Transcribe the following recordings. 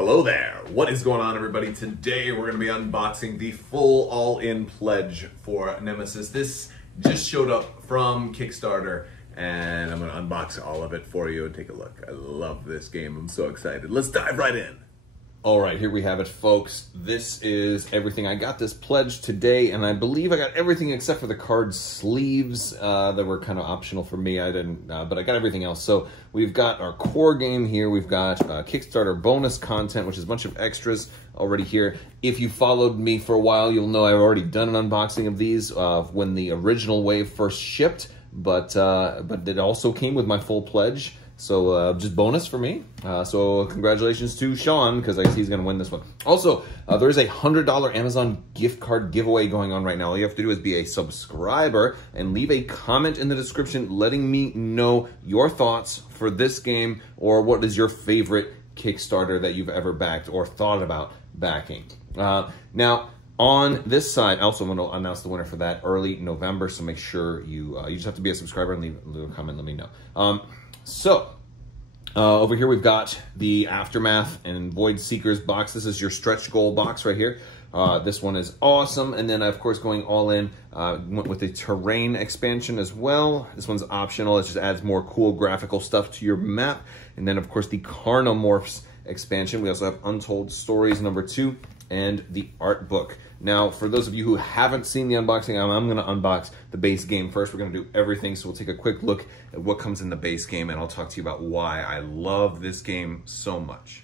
Hello there. What is going on, everybody? Today we're going to be unboxing the full all-in pledge for Nemesis. This just showed up from Kickstarter and I'm going to unbox all of it for you and take a look. I love this game. I'm so excited. Let's dive right in. All right, here we have it, folks. This is everything. I got this pledge today, and I believe I got everything except for the card sleeves that were kind of optional for me. I didn't, but I got everything else. So we've got our core game here. We've got Kickstarter bonus content, which is a bunch of extras already here. If you followed me for a while, you'll know I've already done an unboxing of these when the original wave first shipped, but it also came with my full pledge. So just bonus for me. So congratulations to Sean, because I guess he's going to win this one. Also, there is a $100 Amazon gift card giveaway going on right now. All you have to do is be a subscriber and leave a comment in the description letting me know your thoughts for this game, or what is your favorite Kickstarter that you've ever backed or thought about backing. Now, on this side, also I'm going to announce the winner for that early November, so make sure you just have to be a subscriber and leave a comment, let me know. Over here we've got the Aftermath and Void Seekers box. This is your stretch goal box right here. This one is awesome. And then, of course, going all in, went with the terrain expansion as well. This one's optional. It just adds more cool graphical stuff to your map. And then, of course, the Karna Morphs expansion. We also have Untold Stories #2 and the art book. Now, for those of you who haven't seen the unboxing, I'm going to unbox the base game first. We're going to do everything, so we'll take a quick look at what comes in the base game, and I'll talk to you about why I love this game so much.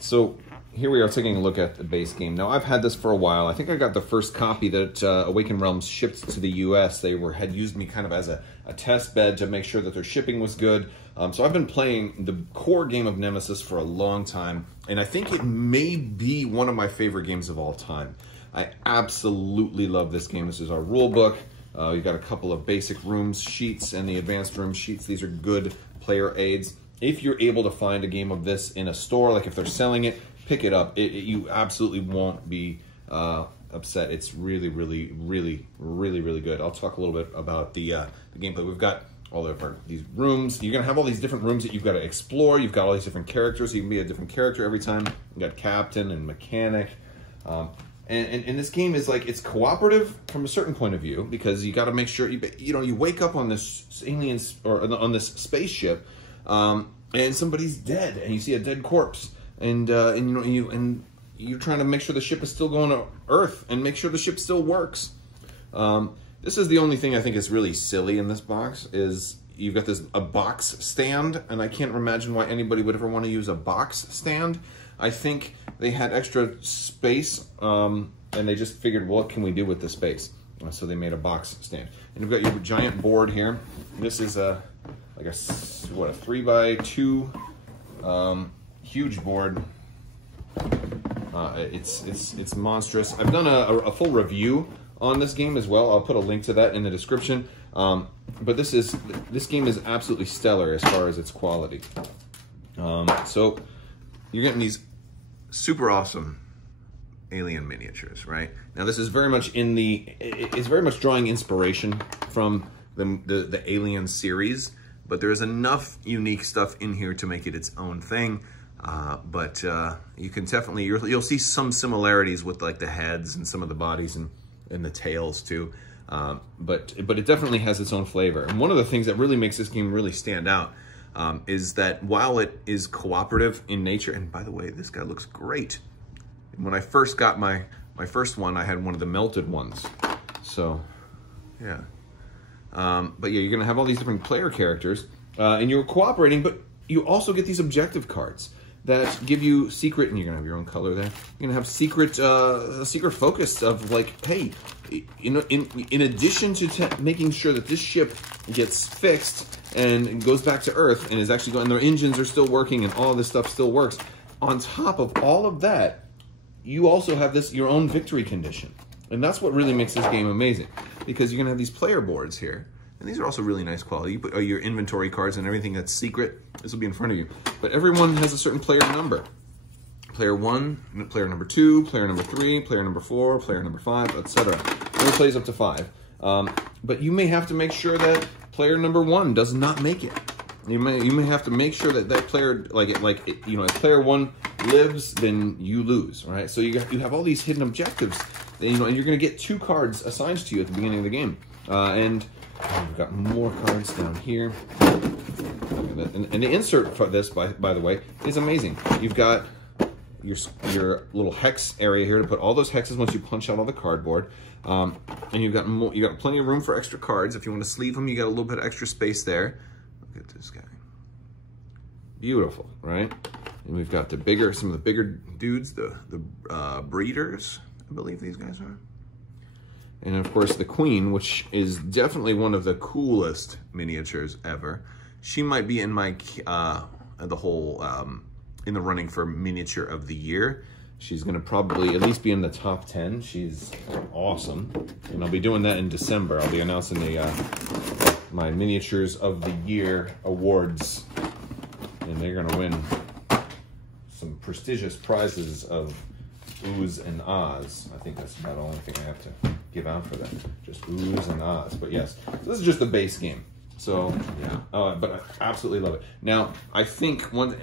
So here we are taking a look at the base game. Now, I've had this for a while. I think I got the first copy that Awakened Realms shipped to the US. They had used me kind of as a test bed to make sure that their shipping was good. So I've been playing the core game of Nemesis for a long time, and I think it may be one of my favorite games of all time. I absolutely love this game. This is our rule book. You've got a couple of basic rooms sheets and the advanced room sheets. These are good player aids. If you're able to find a game of this in a store, like if they're selling it, pick it up. You absolutely won't be upset. It's really, really, really, really, really good. I'll talk a little bit about the gameplay. We've got all of these rooms. You're gonna have all these different rooms that you've got to explore. You've got all these different characters. You can be a different character every time. You've got captain and mechanic. And this game is like, it's cooperative from a certain point of view, because you got to make sure you wake up on this aliens or on this spaceship, and somebody's dead, and you see a dead corpse, and you're trying to make sure the ship is still going to Earth and make sure the ship still works. This is the only thing I think is really silly in this box, is you've got a box stand, and I can't imagine why anybody would ever want to use a box stand. I think they had extra space, and they just figured, what can we do with the space? So they made a box stand. And you've got your giant board here. This is like a 3x2 huge board. It's monstrous. I've done a full review on this game as well. I'll put a link to that in the description. But this game is absolutely stellar as far as its quality. So you're getting these super awesome alien miniatures, right? Now this is very much it's very much drawing inspiration from the Alien series, but there's enough unique stuff in here to make it its own thing. But you can definitely, you'll see some similarities with like the heads and some of the bodies and the tails too. But it definitely has its own flavor. And one of the things that really makes this game really stand out is that while it is cooperative in nature, and by the way, this guy looks great. When I first got my first one, I had one of the melted ones. So, yeah. But yeah, you're gonna have all these different player characters, and you're cooperating, but you also get these objective cards that give you secret, and you're gonna have your own color there. You're gonna have secret focus of like, hey, in addition to making sure that this ship gets fixed and goes back to Earth and is actually going, their engines are still working and all this stuff still works. On top of all of that, you also have your own victory condition. And that's what really makes this game amazing, because you're gonna have these player boards here. And these are also really nice quality. You put your inventory cards and everything that's secret. This will be in front of you. But everyone has a certain player number. Player 1, player number 2, player number 3, player number 4, player number 5, etc. Only plays up to 5. But you may have to make sure that player number 1 does not make it. You may have to make sure that player, if player 1 lives, then you lose, right? So you have all these hidden objectives, you know, and you're going to get 2 cards assigned to you at the beginning of the game. And we've got more cards down here. And the insert for this, by the way, is amazing. You've got your little hex area here to put all those hexes once you punch out all the cardboard. And you got plenty of room for extra cards. If you want to sleeve them, you got a little bit of extra space there. Look at this guy. Beautiful, right? And we've got some of the bigger dudes, the breeders, I believe these guys are. And of course the queen, which is definitely one of the coolest miniatures ever. She might be in my, in the running for miniature of the year. She's gonna probably at least be in the top 10. She's awesome. And I'll be doing that in December. I'll be announcing my miniatures of the year awards. And they're gonna win some prestigious prizes of oohs and ahs. I think that's about the only thing I have to give out for that. Just oohs and ahs. But yes, this is just the base game. So yeah, but I absolutely love it. Now, I think when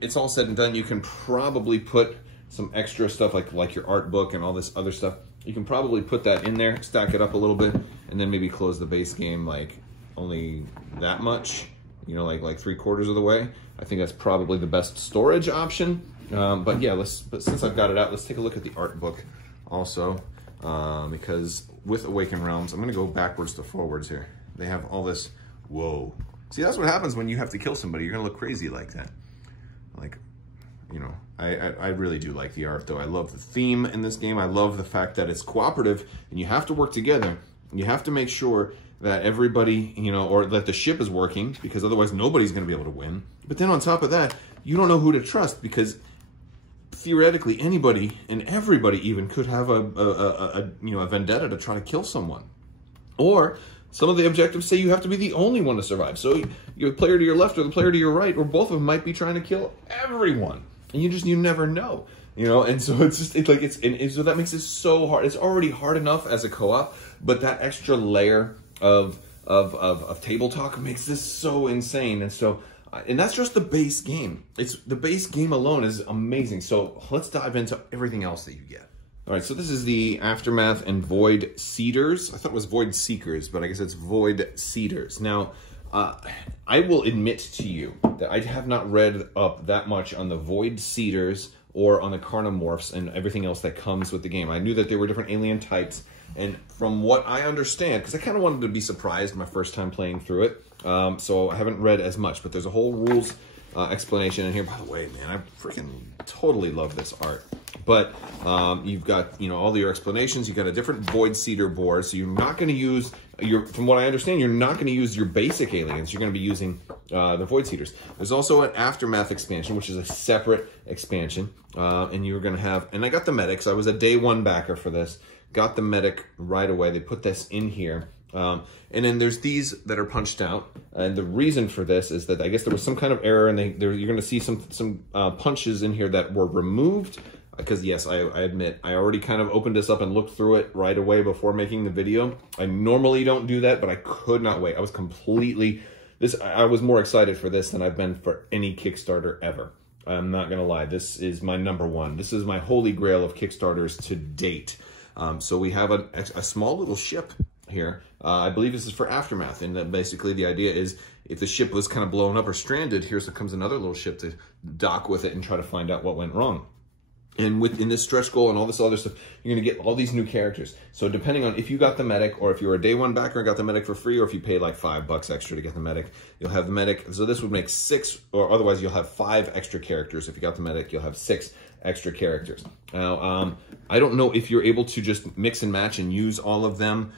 it's all said and done, you can probably put some extra stuff like your art book and all this other stuff. You can probably put that in there, stack it up a little bit, and then maybe close the base game like only that much, you know, like 3/4 of the way. I think that's probably the best storage option. But yeah, but since I've got it out, let's take a look at the art book also, because with Awakened Realms, I'm gonna go backwards to forwards here. They have all this, whoa. See, that's what happens when you have to kill somebody. You're gonna look crazy like that. Like, you know, I really do like the art though. I love the theme in this game. I love the fact that it's cooperative and you have to work together. You have to make sure that everybody, you know, or that the ship is working, because otherwise nobody's gonna be able to win. But then on top of that, you don't know who to trust, because theoretically anybody and everybody even could have a vendetta to try to kill someone. Or some of the objectives say you have to be the only one to survive. So your player to your left or the player to your right, or both of them, might be trying to kill everyone. And you never know, you know? And so so that makes it so hard. It's already hard enough as a co-op, but that extra layer of table talk makes this so insane. And that's just the base game. The base game alone is amazing. So let's dive into everything else that you get. All right, so this is the Aftermath and Void Seeders. I thought it was Void Seekers, but I guess it's Void Seeders. Now, I will admit to you that I have not read up that much on the Void Seeders or on the Karna Morphs and everything else that comes with the game. I knew that there were different alien types, and from what I understand, because I kind of wanted to be surprised my first time playing through it, so I haven't read as much, but there's a whole rules explanation in here. By the way, man, I freaking totally love this art. But you've got, you know, all your explanations. You've got a different Void Seeder board, so you're not going to use from what I understand, you're not going to use your basic aliens. You're going to be using the Void Seeders. There's also an Aftermath expansion, which is a separate expansion, and you're going to have. And I got the medics. I was a day one backer for this. Got the medic right away. They put this in here. And then there's these that are punched out, and the reason for this is that I guess there was some kind of error, and you're going to see some punches in here that were removed. Because yes, I admit, I already kind of opened this up and looked through it right away before making the video. I normally don't do that, but I could not wait. I was I was more excited for this than I've been for any Kickstarter ever. I'm not gonna lie, this is my #1. This is my holy grail of Kickstarters to date. So we have a small little ship here. I believe this is for Aftermath, and basically the idea is if the ship was kind of blown up or stranded, here comes another little ship to dock with it and try to find out what went wrong. And in this stretch goal and all this other stuff, you're going to get all these new characters. So depending on if you got the medic, or if you're a day one backer and got the medic for free, or if you pay like $5 extra to get the medic, you'll have the medic. So this would make 6, or otherwise you'll have 5 extra characters. If you got the medic, you'll have 6 extra characters. Now, I don't know if you're able to just mix and match and use all of them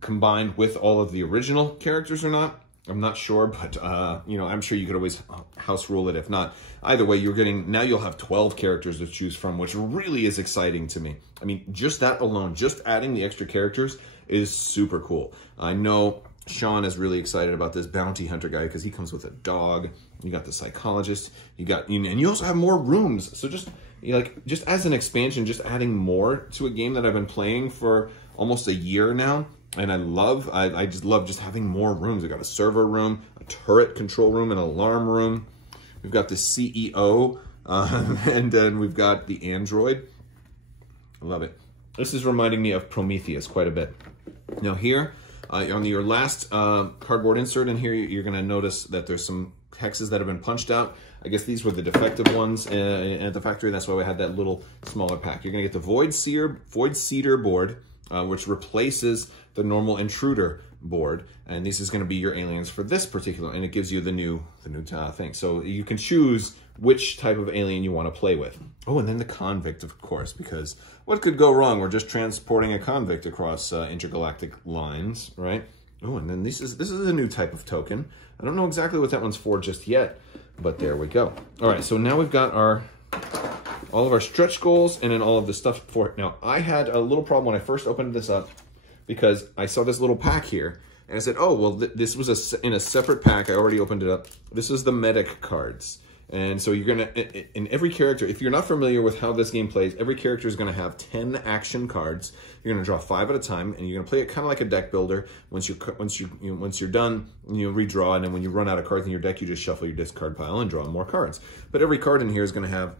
combined with all of the original characters or not. I'm not sure, but you know, I'm sure you could always house rule it if not. Either way, now you'll have 12 characters to choose from, which really is exciting to me. I mean, just that alone, just adding the extra characters is super cool. I know Sean is really excited about this bounty hunter guy because he comes with a dog. You got the psychologist, and you also have more rooms. So just as an expansion, just adding more to a game that I've been playing for almost a year now. And I just love just having more rooms. I got a server room, a turret control room, an alarm room. We've got the CEO And then we've got the android. I love it. This is reminding me of Prometheus quite a bit. Now here, on your last cardboard insert in here, you're going to notice that there's some hexes that have been punched out. I guess these were the defective ones at the factory. That's why we had that little smaller pack. You're going to get the Void Seeder board, which replaces the normal Intruder board, and this is going to be your aliens for this particular, and it gives you the new thing. So you can choose which type of alien you want to play with. Oh, and then the convict, of course, because what could go wrong? We're just transporting a convict across intergalactic lines, right? Oh, and then this is a new type of token. I don't know exactly what that one's for just yet, but there we go. All right, so now we've got all of our stretch goals and then all of the stuff for it. Now, I had a little problem when I first opened this up because I saw this little pack here, and I said, oh, well, this was in a separate pack. I already opened it up. This is the medic cards. And so you're going to, in every character, if you're not familiar with how this game plays, every character is going to have 10 action cards. You're going to draw 5 at a time, and you're going to play it kind of like a deck builder. Once you're done, you redraw, and then when you run out of cards in your deck, you just shuffle your discard pile and draw more cards. But every card in here is going to have,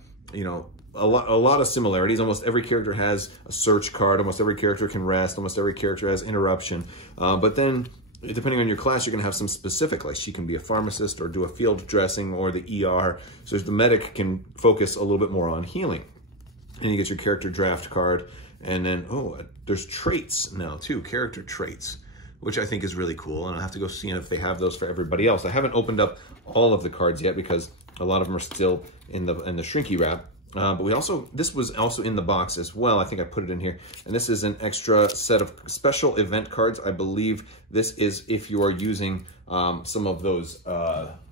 a lot of similarities. Almost every character has a search card. Almost every character can rest. Almost every character has interruption. But then, depending on your class, you're going to have some specific, like she can be a pharmacist or do a field dressing or the ER. So the medic can focus a little bit more on healing. And you get your character draft card. And then, oh, there's traits now too, character traits, which I think is really cool. And I'll have to go see if they have those for everybody else. I haven't opened up all of the cards yet because a lot of them are still in the shrinky wrap. But this was also in the box as well. I think I put it in here. And this is an extra set of special event cards. I believe this is if you are using some of those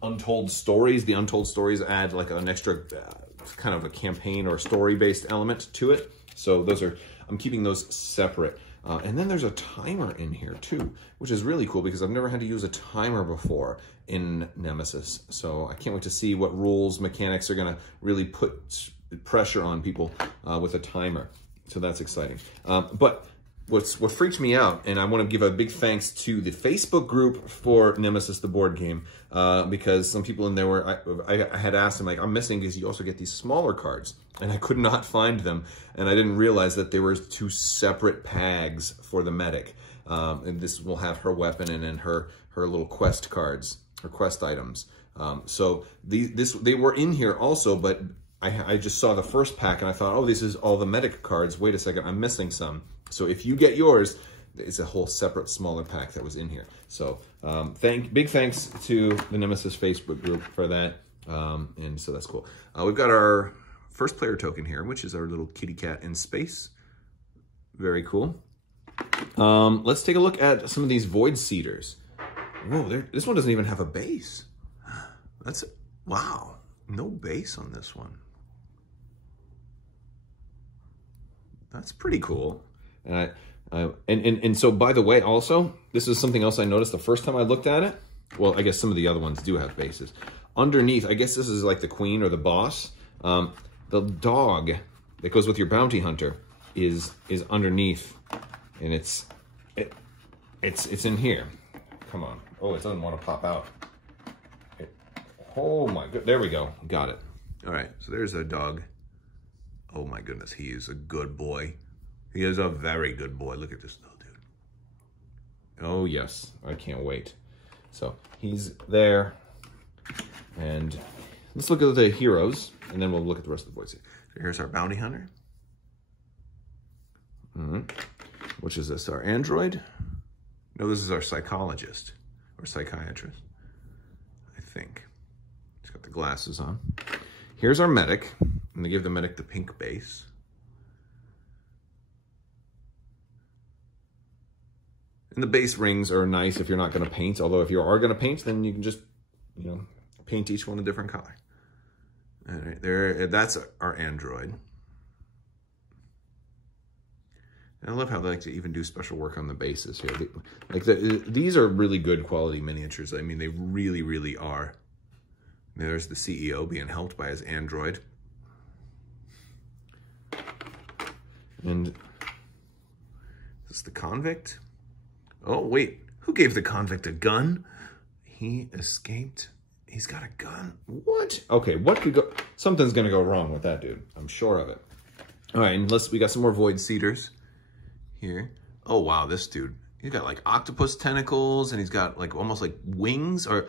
untold stories. The untold stories add like an extra kind of a campaign or story-based element to it. So I'm keeping those separate. And then there's a timer in here too, which is really cool because I've never had to use a timer before in Nemesis. So I can't wait to see what rules, mechanics are going to really put pressure on people with a timer. So that's exciting. But what freaked me out, and I want to give a big thanks to the Facebook group for Nemesis, the board game, because some people in there I had asked them, like, I'm missing because you also get these smaller cards, and I could not find them, and I didn't realize that there were 2 separate pags for the medic. And this will have her weapon and then her little quest cards, her quest items. So they were in here also, but I just saw the first pack and I thought, oh, this is all the medic cards. Wait a second, I'm missing some. So if you get yours, it's a whole separate smaller pack that was in here. So big thanks to the Nemesis Facebook group for that. And so that's cool. We've got our first player token here, which is our little kitty cat in space. Very cool. Let's take a look at some of these Void Seeders. Whoa, this one doesn't even have a base. Wow, no base on this one. That's pretty cool. And so, by the way, also, this is something else I noticed the first time I looked at it. Well, I guess some of the other ones do have bases. Underneath, I guess this is like the queen or the boss. The dog that goes with your bounty hunter is underneath, and it's in here. Come on. Oh, it doesn't want to pop out. Oh my god. There we go. Got it. All right. So there's a dog. Oh my goodness. He is a good boy. He is a very good boy. Look at this little dude. Oh yes. I can't wait. So he's there. And let's look at the heroes, and then we'll look at the rest of the voices. So here's our bounty hunter. Which is this? Our android? No, this is our psychologist or psychiatrist, I think. He's got the glasses on. Here's our medic. I'm gonna give the medic the pink base. And the base rings are nice if you're not gonna paint, although if you are gonna paint, then you can just, paint each one a different color. All right, there, that's our android. And I love how they like to even do special work on the bases here. These are really good quality miniatures. I mean, they really, really are. There's the CEO being helped by his android. And is this the convict? Oh, wait. Who gave the convict a gun? He escaped He's got a gun. What? Okay, what could go? Something's gonna go wrong with that dude. I'm sure of it. All right, and we got some more Void Seeders here. Oh wow, this dude. He's got like octopus tentacles, and he's got like almost like wings. Or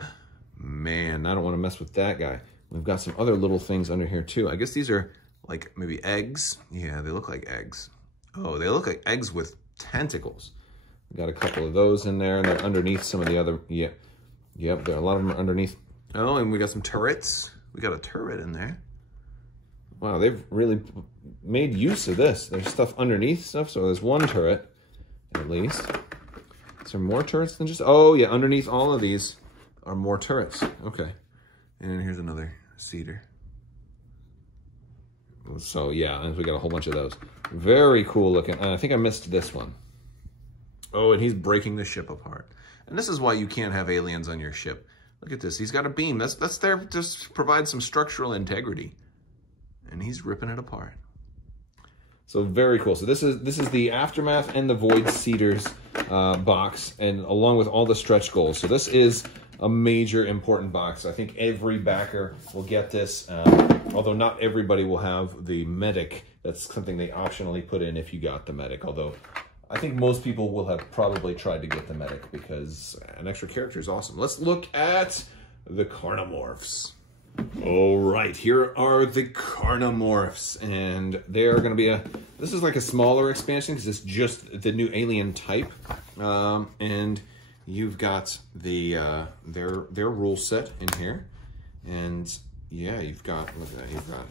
man, I don't want to mess with that guy. We've got some other little things under here too. I guess these are like maybe eggs. Yeah, they look like eggs. Oh, they look like eggs with tentacles. We got a couple of those in there, and they're underneath some of the other. Yeah, yep. There, a lot of them are underneath. Oh, and we got some turrets. We got a turret in there. Wow, they've really made use of this. There's stuff underneath stuff, so there's one turret, at least. Is there more turrets than just... Oh, yeah, underneath all of these are more turrets. Okay. And here's another seeder. So, yeah, and we got a whole bunch of those. Very cool looking. And I think I missed this one. Oh, and he's breaking the ship apart. And this is why you can't have aliens on your ship. Look at this. He's got a beam. That's there to just provide some structural integrity. And he's ripping it apart. So very cool. So this is the Aftermath and the Void Seeders box, and along with all the stretch goals. So this is a major important box. I think every backer will get this, although not everybody will have the medic. That's something they optionally put in if you got the medic, although I think most people will have probably tried to get the medic because an extra character is awesome. Let's look at the Karna Morphs. All right, here are the Karna Morphs, and they are going to be this is like a smaller expansion because it's just the new alien type, and you've got the their rule set in here, and yeah, you've got, look at that, you've got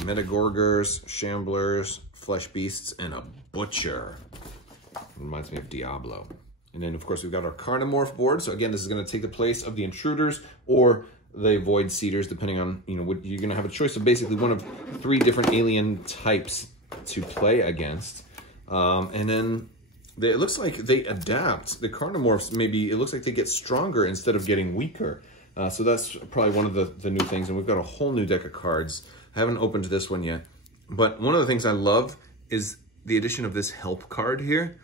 Metagorgers, Shamblers, Flesh Beasts, and a Butcher. Reminds me of Diablo. And then, of course, we've got our Karna Morph board. So again, this is going to take the place of the Intruders or the Void Seeders, depending on, you know, what you're going to have a choice of basically one of 3 different alien types to play against. And then it looks like they adapt. The Karna Morphs, maybe, it looks like they get stronger instead of getting weaker. So that's probably one of the new things. And we've got a whole new deck of cards. I haven't opened this one yet. But one of the things I love is the addition of this help card here,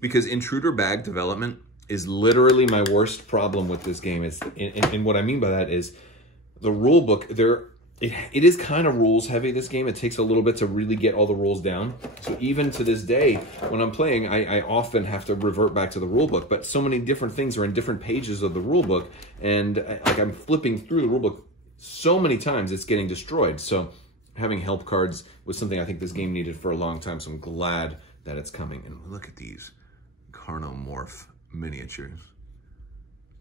because Intruder Bag development is literally my worst problem with this game. And what I mean by that is the rule book, it is kind of rules heavy, this game. It takes a little bit to really get all the rules down. So even to this day, when I'm playing, I often have to revert back to the rule book, but so many different things are in different pages of the rule book. And like I'm flipping through the rule book so many times, it's getting destroyed. So having help cards was something I think this game needed for a long time. So I'm glad that it's coming. And look at these Karna Morph miniatures.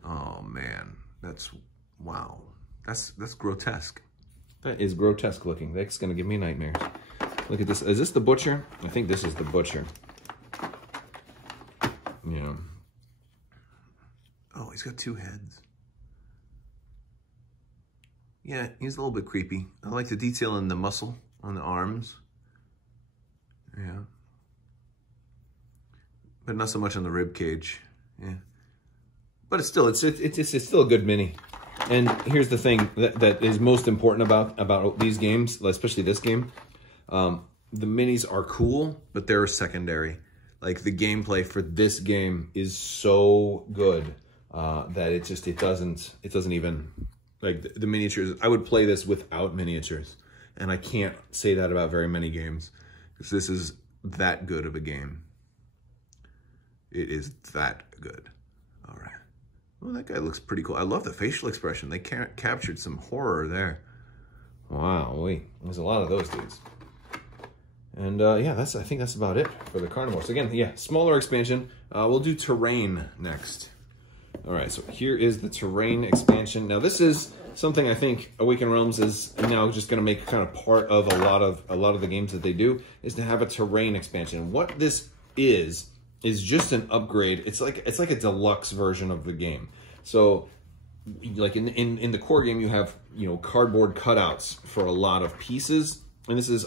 Oh man, that's, wow. That's grotesque. That is grotesque looking. That's gonna give me nightmares. Look at this. Is this the Butcher? I think this is the Butcher. Yeah. Oh, he's got 2 heads. Yeah, he's a little bit creepy. I like the detail in the muscle on the arms. Yeah. But not so much on the rib cage. Yeah. But it's still still a good mini. And here's the thing that is most important about these games, especially this game. The minis are cool, but they're secondary. Like the gameplay for this game is so good that it doesn't even, like the miniatures. I would play this without miniatures, and I can't say that about very many games because this is that good of a game. It is that good. All right. Well, that guy looks pretty cool. I love the facial expression. They captured some horror there. Wow, wait. There's a lot of those dudes. And yeah, I think that's about it for the Karna Morphs. Again, yeah, smaller expansion. We'll do Terrain next. All right, so here is the Terrain expansion. Now, this is something I think Awakened Realms is now just going to make kind of part of a lot of the games that they do, is to have a Terrain expansion. What this is just an upgrade. It's like a deluxe version of the game. So like in the core game, you have, you know, cardboard cutouts for a lot of pieces, and this is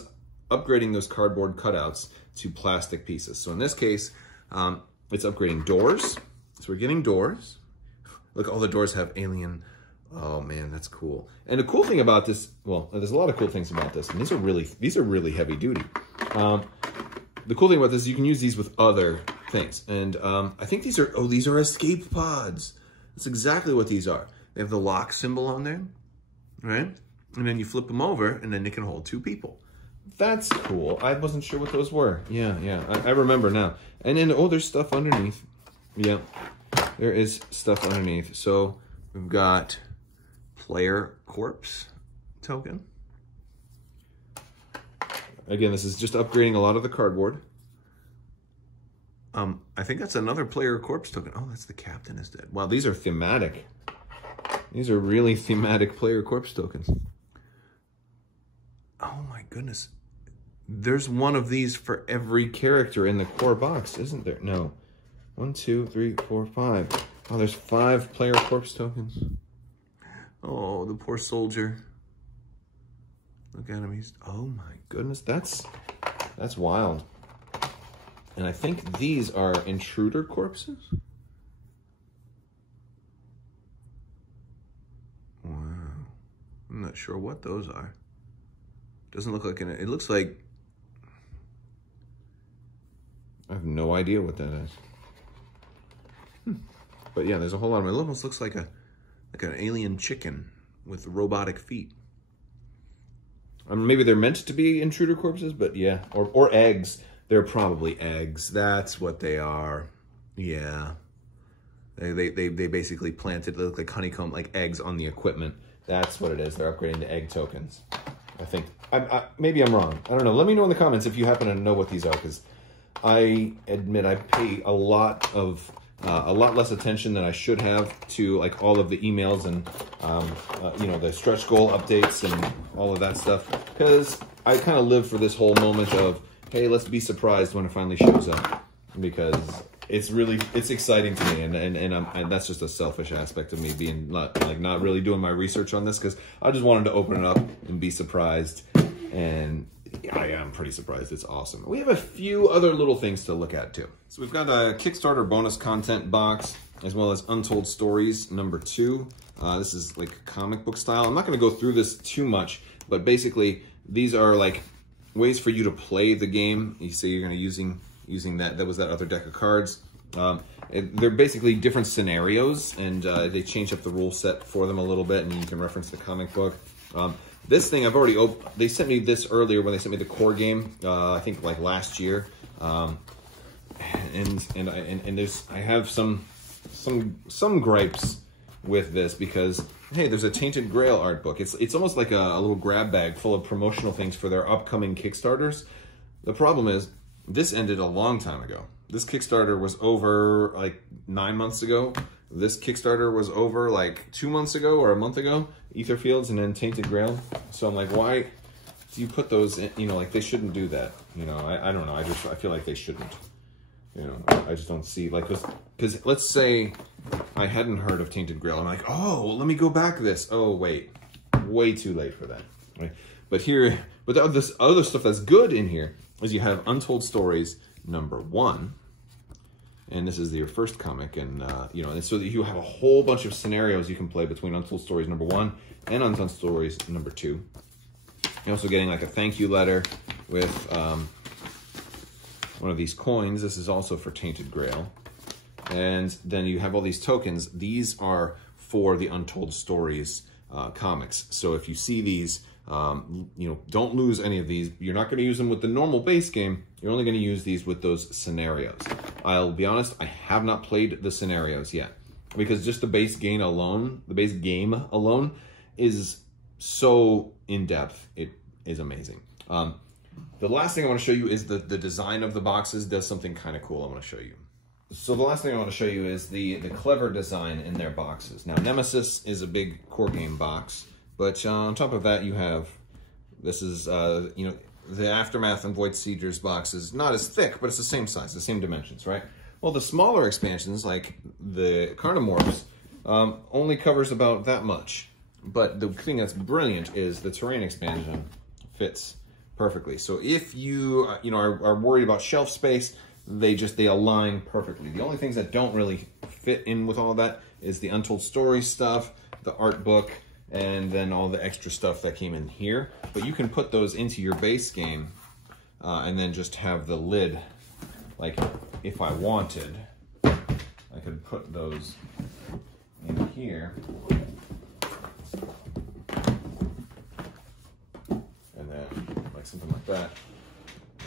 upgrading those cardboard cutouts to plastic pieces. So in this case, it's upgrading doors. So we're getting doors. Look, all the doors have alien. Oh man, that's cool. And the cool thing about this, well, there's a lot of cool things about this, and these are really heavy duty. The cool thing about this is you can use these with other things. And I think these are escape pods. That's exactly what these are. They have the lock symbol on there, right? And then you flip them over, and then they can hold 2 people. That's cool. I wasn't sure what those were. Yeah, I remember now. And then, oh, there's stuff underneath. Yeah, there is stuff underneath. So we've got player corpse token. Again, this is just upgrading a lot of the cardboard. I think that's another player corpse token. Oh, that's the captain is dead. Wow, these are thematic. These are really thematic player corpse tokens. Oh my goodness. There's one of these for every character in the core box, isn't there? No. 1, 2, 3, 4, 5. Oh, there's 5 player corpse tokens. Oh, the poor soldier. Look at him. He's, oh my goodness, that's wild. And I think these are intruder corpses. Wow. I'm not sure what those are. Doesn't look like it looks like, I have no idea what that is. But yeah, there's a whole lot of it. It almost looks like an alien chicken with robotic feet. Maybe they're meant to be intruder corpses, but yeah, or eggs. They're probably eggs. That's what they are. Yeah, they basically planted. They look like honeycomb, like eggs on the equipment. That's what it is. They're upgrading the egg tokens. I think. Maybe I'm wrong. I don't know. Let me know in the comments if you happen to know what these are, because I admit I pay a lot less attention than I should have to like all of the emails and you know, the stretch goal updates and all of that stuff, because I kind of live for this whole moment of, hey, let's be surprised when it finally shows up, because it's exciting to me, and that's just a selfish aspect of me being not really doing my research on this, because I just wanted to open it up and be surprised, and I am pretty surprised. It's awesome. We have a few other little things to look at too. So we've got a Kickstarter bonus content box, as well as Untold Stories #2. This is like comic book style. I'm not going to go through this too much, but basically these are like ways for you to play the game. You see, you're going to using that was that other deck of cards. They're basically different scenarios, and they change up the rule set for them a little bit, and you can reference the comic book. This thing I've already opened. They sent me this earlier when they sent me the core game. I think like last year, and I have some gripes with this, because hey, there's a Tainted Grail art book. It's almost like a little grab bag full of promotional things for their upcoming Kickstarters. The problem is this ended a long time ago. This Kickstarter was over like 9 months ago. This Kickstarter was over like 2 months ago or a month ago. Etherfields and then Tainted Grail. So I'm like, why do you put those in? You know, like they shouldn't do that. You know, I don't know. I feel like they shouldn't. You know, I just don't see, like, because let's say I hadn't heard of Tainted Grail. I'm like, oh, let me go back this. Oh, wait, way too late for that. Right? But this other stuff that's good in here is you have Untold Stories #1. And this is your first comic, and you know, and so that you have a whole bunch of scenarios you can play between Untold Stories #1 and Untold Stories #2. You're also getting like a thank you letter with one of these coins. This is also for Tainted Grail. And then you have all these tokens. These are for the Untold Stories comics. So if you see these, you know, don't lose any of these. You're not going to use them with the normal base game. You're only going to use these with those scenarios. I'll be honest, I have not played the scenarios yet, because just the base game alone, is so in-depth. It is amazing. The last thing I want to show you is the design of the boxes does something kind of cool I want to show you. So the last thing I want to show you is the clever design in their boxes. Now, Nemesis is a big core game box, but on top of that, you have, this is, you know, the Aftermath and Void Siegers box is not as thick, but it's the same size, the same dimensions, right? Well, the smaller expansions, like the Karna Morphs, only covers about that much. But the thing that's brilliant is the terrain expansion fits perfectly. So if you, you know, are worried about shelf space, they align perfectly. The only things that don't really fit in with all that is the Untold Stories stuff, the art book, and then all the extra stuff that came in here. But you can put those into your base game and then just have the lid. Like, if I wanted, I could put those in here something like that.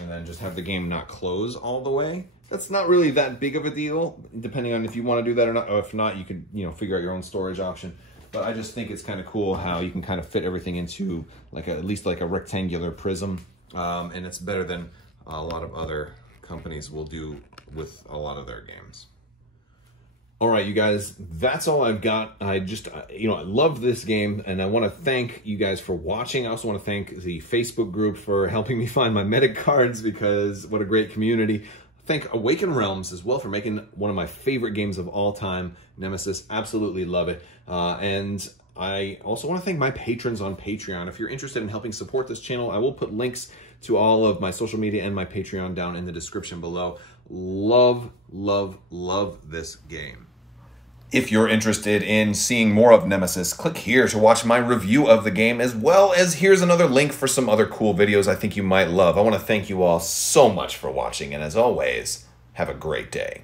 And then just have the game not close all the way. That's not really that big of a deal, depending on if you want to do that or not. Or if not, you could, you know, figure out your own storage option. But I just think it's kind of cool how you can kind of fit everything into like at least like a rectangular prism. And it's better than a lot of other companies will do with a lot of their games. All right, you guys, that's all I've got. I just, you know, I love this game, and I want to thank you guys for watching. I also want to thank the Facebook group for helping me find my Medic cards, because what a great community. Thank Awaken Realms as well for making one of my favorite games of all time, Nemesis. Absolutely love it. And I also want to thank my patrons on Patreon. If you're interested in helping support this channel, I will put links to all of my social media and my Patreon down in the description below. Love, love, love this game. If you're interested in seeing more of Nemesis, click here to watch my review of the game, as well as here's another link for some other cool videos I think you might love. I want to thank you all so much for watching, and as always, have a great day.